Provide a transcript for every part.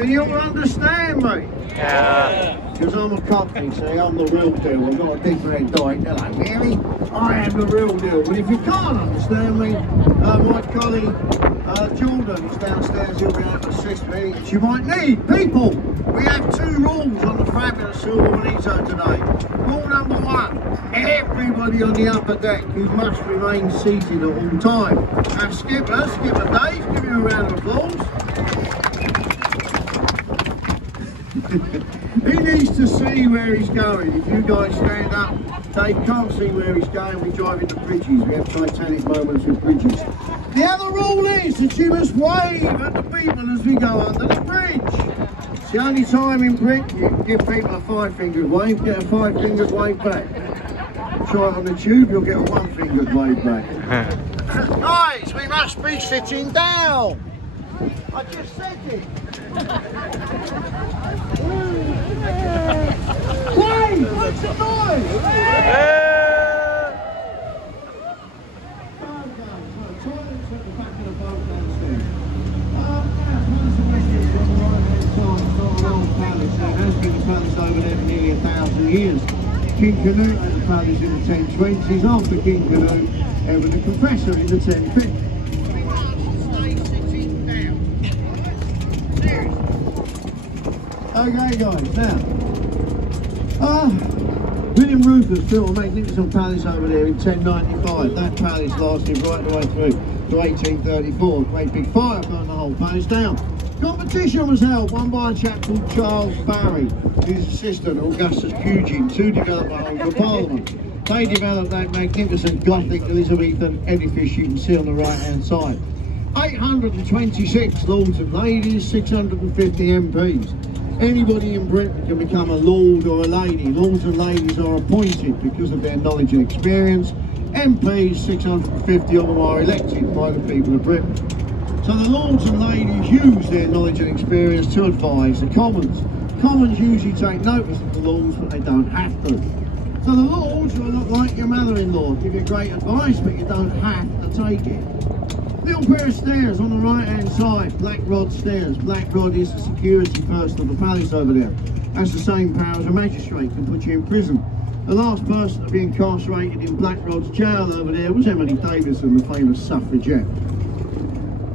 Can you all understand me? Yeah. Because I'm a cockney, see, I'm the real deal. I've got a big red dye. Hello, Mary. I am the real deal. But if you can't understand me, my colleague Jordan is downstairs. He'll be able to assist me. You might need people. We have 2 rules on the fabulous Silver Bonito today. Rule number 1: everybody on the upper deck who must remain seated at all time. Our skipper Dave, give him a round of applause. He needs to see where he's going. If you guys stand up, Dave can't see where he's going. We drive into bridges. We have Titanic moments with bridges. The other rule is that you must wave at the people as we go under the bridge. It's the only time in Britain you can give people a 5-fingered wave, get a 5-fingered wave back. Try it on the tube, you'll get a 1-fingered wave back. Guys, we must be sitting down. I just said it. Wait, what's the noise? Over there for nearly 1,000 years. King Canute had the palace in the 1020s. After King Canute, there was a compressor in the 1050s. Okay guys, now William Rufus built a magnificent palace over there in 1095. That palace lasted right the way through to 1834. Great big fire burned the whole palace down. Competition was held, won by a chap called Charles Barry, his assistant Augustus Pugin, to develop a home for Parliament. They developed that magnificent Gothic Elizabethan edifice you can see on the right hand side. 826 lords and ladies, 650 MPs. Anybody in Britain can become a lord or a lady. Lords and ladies are appointed because of their knowledge and experience. MPs, 650 of them, are elected by the people of Britain. So the lords and ladies use their knowledge and experience to advise the commons. Commons usually take notice of the lords, but they don't have to. So the lords will look like your mother-in-law, give you great advice, but you don't have to take it. Little pair of stairs on the right-hand side, Black Rod stairs. Black Rod is the security person of the palace over there. That's the same power as a magistrate, can put you in prison. The last person to be incarcerated in Black Rod's jail over there was Emily Davison, the famous suffragette.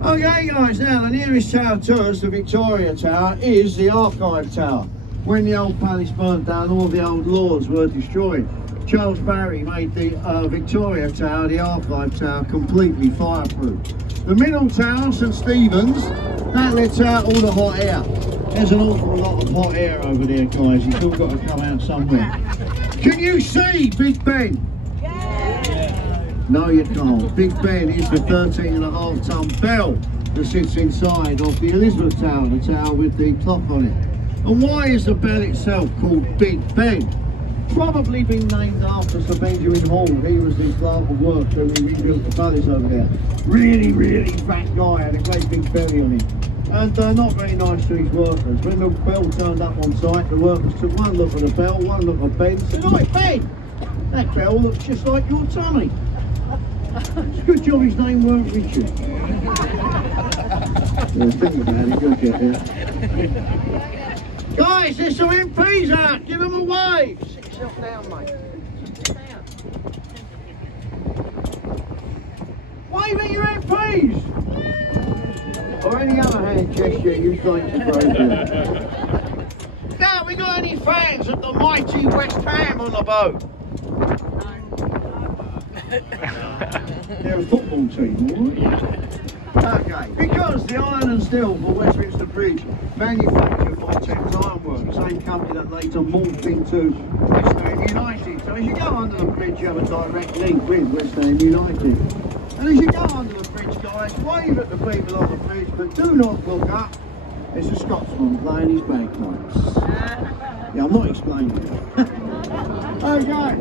Okay guys, now the nearest tower to us, the Victoria Tower, is the Archive Tower. When the old palace burnt down, all the old lords were destroyed. Charles Barry made the Victoria Tower, the Archive Tower, completely fireproof. The middle tower, St Stephen's, that lets out all the hot air. There's an awful lot of hot air over there, guys. It's all got to come out somewhere. Can you see Big Ben? No, you can't. Big Ben is the 13.5-ton bell that sits inside of the Elizabeth Tower, the tower with the clock on it. And why is the bell itself called Big Ben? Probably been named after Sir Benjamin Hall. He was the clerk of works when we rebuilt the palace over there. Really, really fat guy, had a great big belly on him. And not very nice to his workers. When the bell turned up on site, the workers took one look at the bell, one look at Ben, and said, "Oi, Ben, that bell looks just like your tummy." It's a good job his name weren't Richard. Yeah, think about it, you'll get there. Guys, there's some MPs out, give them a wave. Sit yourself down, mate. Sit down. Wave at your MPs. Or any other hand gesture you'd like to throw to. Now, we got any fans of the mighty West Ham on the boat? They're a football team, all right? Okay, because the iron and steel for Westminster Bridge manufactured by Thames Ironworks, same company that later morphed into West Ham United. So as you go under the bridge, you have a direct link with West Ham United. And as you go under the bridge, guys, wave at the people on the bridge, but do not look up. It's a Scotsman playing his bagpipes. Yeah, I'm not explaining it. Okay.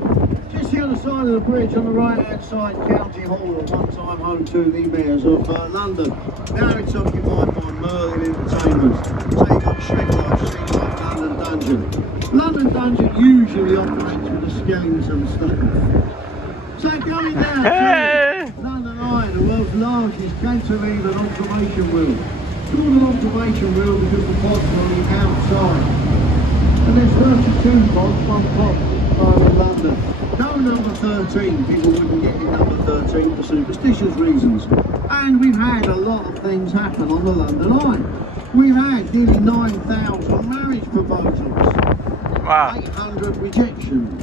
Just the other side of the bridge, on the right-hand side, County Hall, at one time home to the mayors of London. Now it's occupied by Merlin Entertainment. So you've got Shrek Life, Six Life, London Dungeon. London Dungeon usually operates with the skeleton stuff. So going down to London Eye, the world's largest cantilever and observation wheel. called an observation wheel because the pod's on the outside. And there's 32 pods, one pod in London. No number 13, people wouldn't get in number 13 for superstitious reasons. And we've had a lot of things happen on the London Eye. We've had nearly 9,000 marriage proposals. Wow. 800 rejections.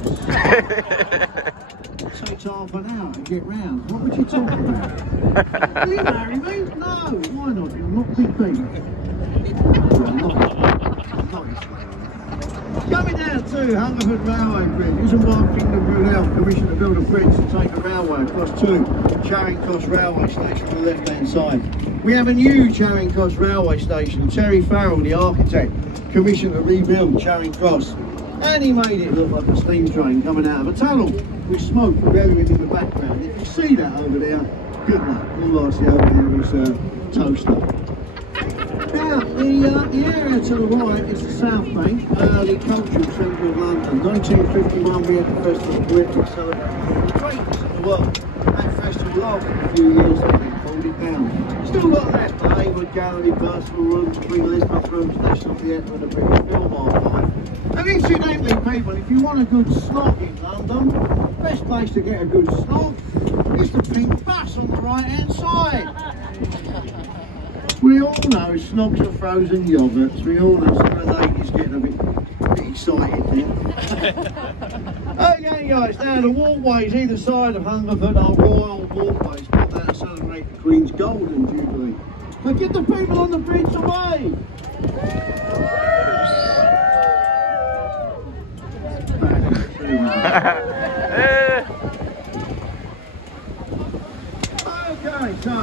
It takes half an hour to get round. What would you talk about? Will you marry me? No. Why not? You're not big Coming down to Hungerford Railway Bridge, isn't Mark Kingdom Brunel commissioned to build a bridge to take a railway across to Charing Cross Railway Station on the left hand side. We have a new Charing Cross Railway Station. Terry Farrell, the architect, commissioned to rebuild Charing Cross. And he made it look like a steam train coming out of a tunnel with smoke billowing in the background. If you see that over there, good luck. All I see over there is a toaster. Now, the area to the right is the South Bank, the cultural centre of London. 1951 we had the Festival of Britain to celebrate the greatness of the world. That festival lasted a few years and then pulled it down. Still got left the Hayward Gallery, Percival Rooms, Queen Elizabeth Rooms, National Theatre and the British Film Archive. And incidentally people, if you want a good snog in London, the best place to get a good snog is the pink bus on the right hand side. We all know snogs are frozen yogurts. We all know some of the ladies getting a bit excited there. Okay guys, now the walkways either side of Hungerford are royal walkways built there to celebrate the Queen's Golden Jubilee. So get the people on the bridge away! Okay, so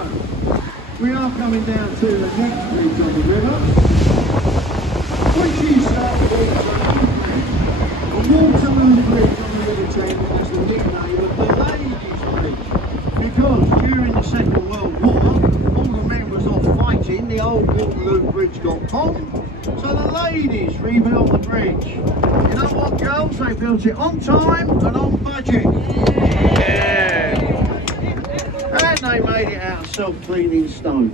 we are coming down to the next bridge on the river, which is the Waterloo Bridge on the River Thames. That's the nickname of the Ladies' Bridge, because during the Second World War, all the men was off fighting, the old Waterloo Bridge got bombed, so the ladies rebuilt the bridge. You know what, girls? They built it on time and on budget. Yeah. And they made it out of self-cleaning stone.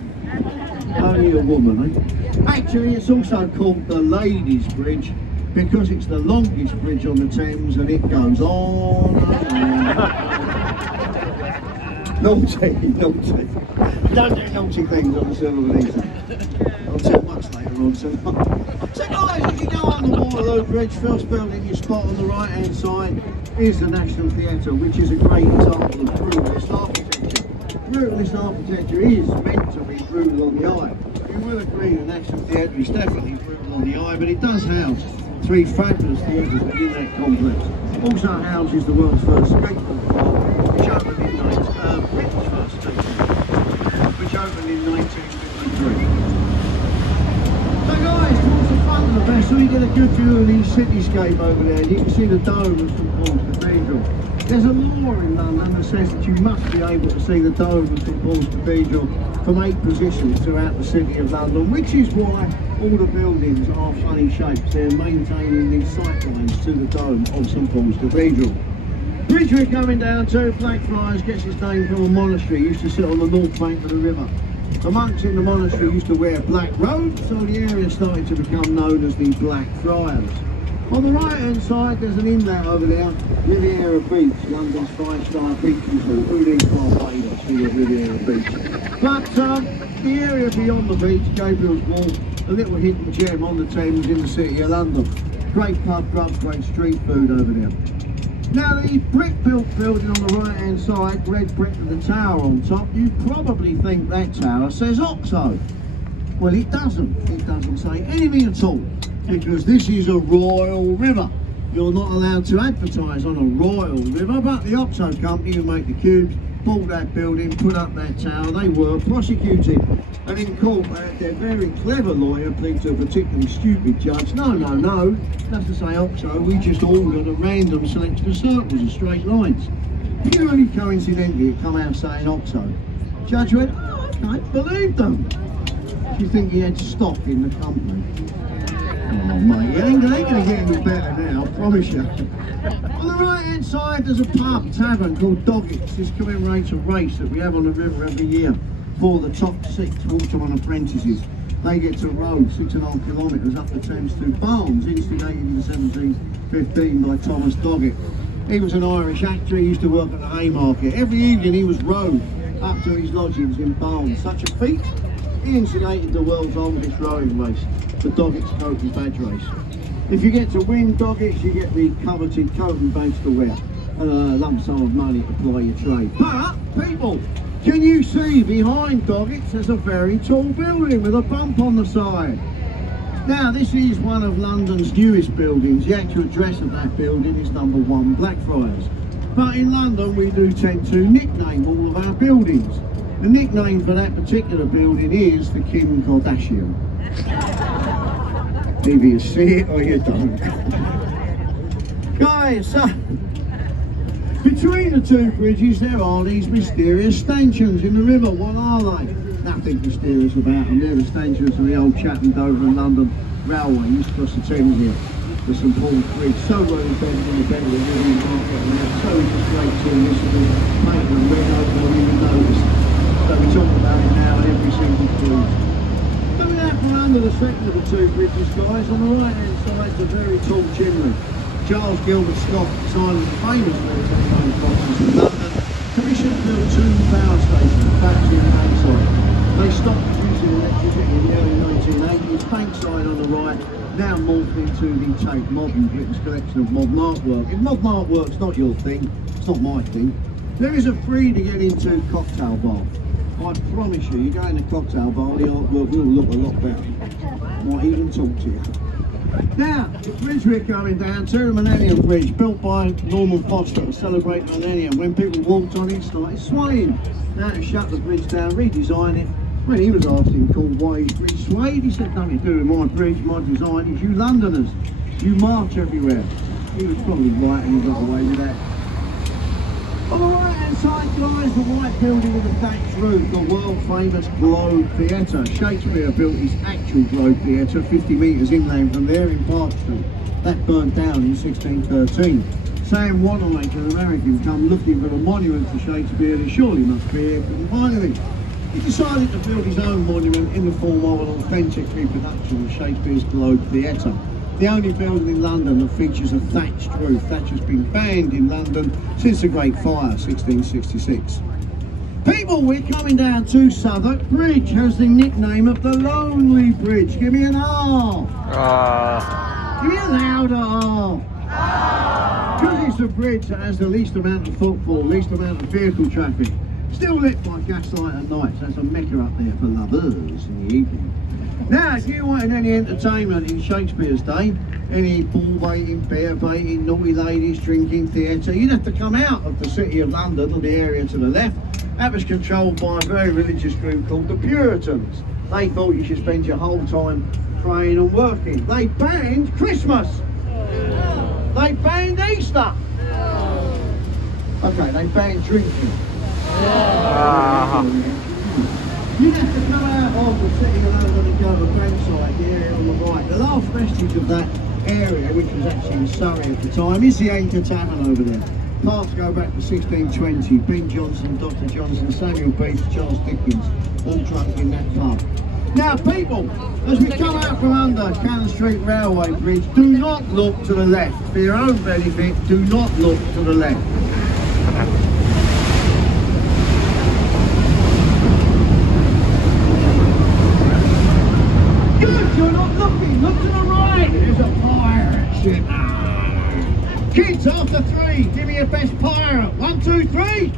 Only a woman, eh? Actually, it's also called the Ladies' Bridge because it's the longest bridge on the Thames and it goes on and on. Naughty, naughty. Don't do naughty things on the Silver Venetian. I'll tell much later on tonight. So guys, if you go on the Waterloo Bridge, first building you spot on the right hand side is the National Theatre, which is a great example of brutalist architecture. Brutalist architecture is meant to be brutal on the eye. You will agree the National Theatre is definitely brutal on the eye, but it does house three fabulous theatres within that complex. Also houses the world's first skateboard park, which opened in Britain's first station, which opened in 1953. So guys, towards the front of the vessel you get a good view of the cityscape over there. You can see the dome of St Paul's Cathedral. There's a law in London that says that you must be able to see the dome of St Paul's Cathedral from 8 positions throughout the city of London, which is why all the buildings are funny shapes. They're maintaining these sight lines to the dome of St Paul's Cathedral. Bridge we're coming down to, Blackfriars, gets its name from a monastery. It used to sit on the north bank of the river. The monks in the monastery used to wear black robes, so the area started to become known as the Blackfriars. On the right hand side there's an inlet over there, Riviera Beach, London's 5-star beach resort. Who needs Barbados here at Riviera Beach? But the area beyond the beach, Gabriel's Wharf, a little hidden gem on the Thames in the city of London. Great pub grub, great street food over there. Now the brick-built building on the right hand side, red brick with the tower on top, you probably think that tower says OXO. Well, it doesn't say anything at all, because this is a royal river. You're not allowed to advertise on a royal river, but the OXO company who make the cubes bought that building, put up that tower. They were prosecuted, and in court their very clever lawyer pleaded to a particularly stupid judge. No, that's to say OXO, we just ordered a random selection of circles and straight lines. Purely coincidentally it come out saying OXO. Judge went, oh, I can't believe them. Do you think he had stock in the company? Oh mate, it ain't gonna get any better now, I promise you. On the right hand side there's a pub, tavern called Doggett's. This commemorates a race that we have on the river every year for the top 6 waterman apprentices. they get to row 6.5 kilometres up the Thames to Barnes, instigated in 1715 by Thomas Doggett. He was an Irish actor. He used to work at the Haymarket. Every evening he was rowed up to his lodgings in Barnes. Such a feat, he instigated the world's oldest rowing race, the Doggett's Coat and Badge race. If you get to win Doggett's, you get the coveted coat and badge to wear and a lump sum of money to ply your trade. But, people, can you see behind Doggett's there's a very tall building with a bump on the side? Now, this is one of London's newest buildings. The actual address of that building is number 1 Blackfriars. But in London, we do tend to nickname all of our buildings. The nickname for that particular building is the Kim Kardashian. Either you see it or you don't. Guys, between the two bridges there are these mysterious stanchions in the river. What are they? Nothing mysterious about them. They're the stanchions of the old Chatham, Dover and London Railway used to cross the Thames here. The St Paul's Bridge, so well embedded in the bed of the River Market now, so it's a great tourist paint and red over, don't even notice. So we talk about it now on every single cruise. Coming out from under the second of the two bridges, guys, on the right hand side is a very tall chimney. Charles Gilbert Scott, silent famous for his telephone boxes in London, commissioned to build 2 power stations, factory and bankside. They stopped producing electricity in the early 1980s, bankside on the right, now morphed into the Tate Modern, Britain's collection of modern artwork. If modern artwork's not your thing, it's not my thing. There is a free to get into cocktail bar. I promise you, you go in the cocktail bar, the artwork will look a lot better. Might even talk to you. Now, the bridge we're coming down to, the Millennium Bridge, built by Norman Foster to celebrate Millennium. When people walked on it, it started swaying. Now to shut the bridge down, redesign it. When he was asked in court why his bridge swayed, he said, nothing to do with my bridge, my design is you Londoners. You march everywhere. He was probably right and he got away with that. On the right hand side, guys, the white building with the thatched roof, the world famous Globe Theatre. Shakespeare built his actual Globe Theatre 50 metres inland from there in Park Street. That burnt down in 1613. Sam Wanamaker, an American, come looking for a monument to Shakespeare. There surely must be here, couldn't find anything. He decided to build his own monument in the form of an authentic reproduction of Shakespeare's Globe Theatre. The only building in London that features a thatched roof. Thatch has been banned in London since the Great Fire, 1666. People, we're coming down to Southwark Bridge. Has the nickname of the Lonely Bridge. Give me an R. Give me a louder R. Because it's a bridge that has the least amount of footfall, least amount of vehicle traffic. Still lit by gaslight at night, so that's a mecca up there for lovers in the evening. Now, if you wanted any entertainment in Shakespeare's day, any bull baiting, bear baiting, naughty ladies, drinking theatre, you'd have to come out of the City of London or the area to the left. That was controlled by a very religious group called the Puritans. They thought you should spend your whole time praying and working. They banned Christmas. They banned Easter. Okay, they banned drinking. You'd have to come out of the City of London and go to the Bankside, the area on the right. The last vestige of that area, which was actually in Surrey at the time, is the Anchor Tavern over there. Parts go back to 1620. Ben Jonson, Dr. Johnson, Samuel Pepys, Charles Dickens, all drunk in that pub. Now, people, as we come out from under Cannon Street Railway Bridge, do not look to the left. For your own benefit, do not look to the left. You're not looking, look to the right. There's a pirate ship. Kids, after 3, give me your best pirate. 1, 2, 3.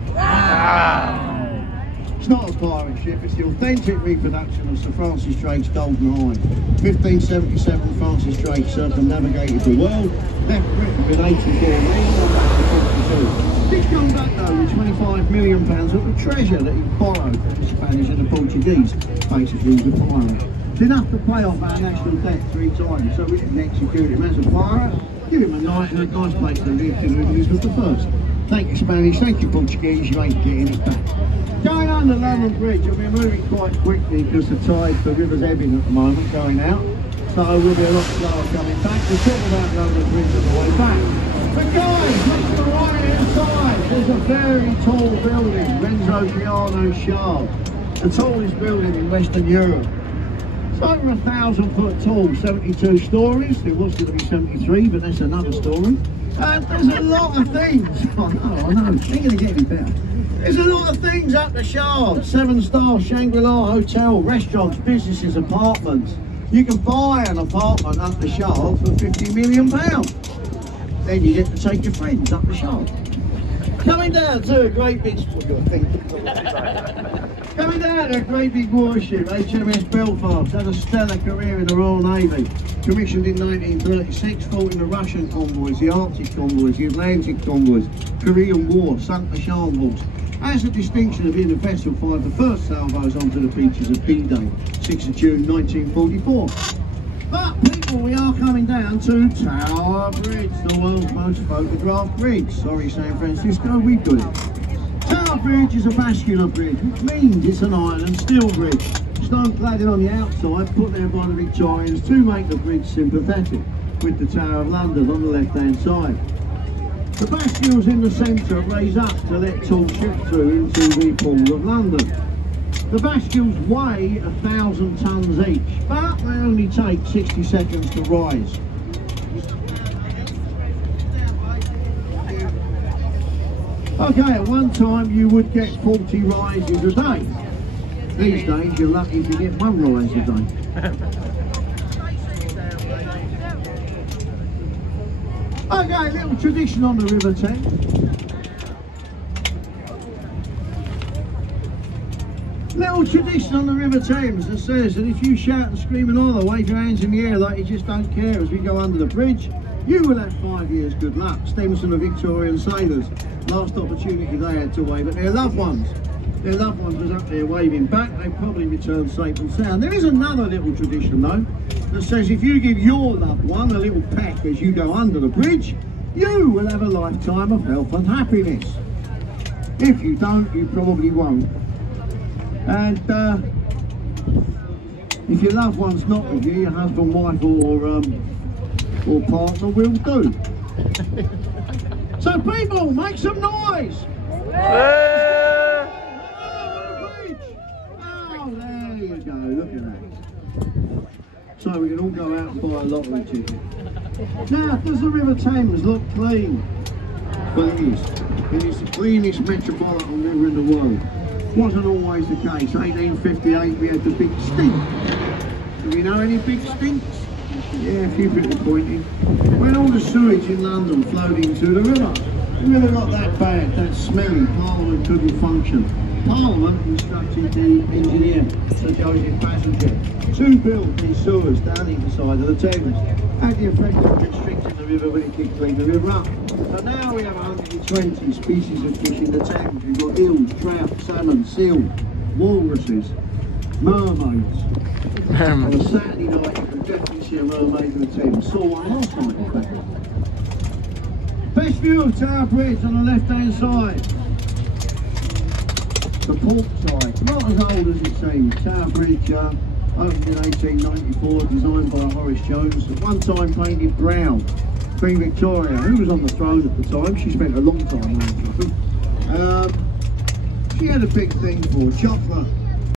It's not a pirate ship, it's the authentic reproduction of Sir Francis Drake's Golden Hind. 1577, Francis Drake circumnavigated the world, left Britain with 84 men, did come back though with £25 million worth of treasure that he borrowed from the Spanish and the Portuguese, basically the pirate. It's enough to pay off our national debt 3 times, so we didn't execute him as a pirate. Give him a night and a nice place to live, considering Elizabeth I. Thank you Spanish, thank you Portuguese, you ain't getting it back. Going under London Bridge, we'll be moving quite quickly because the river's ebbing at the moment going out, so we'll be a lot slower coming back. We'll talk about London Bridge on the way back. But guys, look to the right hand side, there's a very tall building, Renzo Piano Shard, the tallest building in Western Europe. It's over 1,000 foot tall, 72 stories. It was going to be 73, but that's another story. There's a lot of things. I know, ain't going to get any better. There's a lot of things up the Shard. 7-star Shangri-La hotel, restaurants, businesses, apartments. You can buy an apartment up the Shard for £50 million. Then you get to take your friends up the Shard. Coming down to a great big Coming down to a great big warship, HMS Belfast, had a stellar career in the Royal Navy. Commissioned in 1936, fought in the Russian convoys, the Arctic convoys, the Atlantic convoys, Korean War, sunk the Scharnhorst. Has the distinction of being a vessel fired the first salvos onto the beaches of D-Day, 6th of June 1944. But people, we are coming down to Tower Bridge, the world's most photographed bridge. Sorry San Francisco, we've got it. Tower Bridge is a vascular bridge, which means it's an iron and steel bridge. Stone cladding on the outside, put there by the Victorians to make the bridge sympathetic, with the Tower of London on the left-hand side. The bascules in the centre raise up to let tall ships through into the Pool of London. The bascules weigh 1,000 tonnes each, but they only take 60 seconds to rise. Okay, at one time you would get 40 rises a day. These days you're lucky if you get one rise a day. Okay, little tradition on the River Thames. Little tradition on the River Thames that says that if you shout and scream and holler, wave your hands in the air like you just don't care as we go under the bridge, you will have 5 years good luck. Stems from the Victorian sailors. Last opportunity they had to wave at their loved ones. Their loved ones was up there waving back, they probably returned safe and sound. There is another little tradition though, that says if you give your loved one a little peck as you go under the bridge, you will have a lifetime of health and happiness. If you don't, you probably won't. And if your loved one's not with you, your husband, wife or partner will do. So people, make some noise! There you go, look at that. So we can all go out and buy a lottery ticket. Now, does the River Thames look clean? Well, it is. It is the cleanest metropolitan river in the world. Wasn't always the case. 1858 we had the big stink. Do we know any big stinks? Yeah, a few bit pointing. When all the sewage in London flowed into the river, the river got that bad, that smelly, Parliament couldn't function. Parliament instructed the engineer, Sir Joseph Passenger, to build these sewers down either side of the Thames. Had the effect of restricting the river when it kicked clean the river up. So now we have 120 species of fish in the Thames. We've got eels, trout, salmon, seal, walruses, mermaids. On a Saturday night you can definitely see a mermaid in the Thames. Saw one last night in fact. Best view of Tower Bridge on the left hand side. The port side, not as old as it seems. Tower Bridge opened in 1894, designed by Horace Jones, at one time painted brown. Queen Victoria, who was on the throne at the time, she spent a long time on the throne. She had a big thing for chocolate.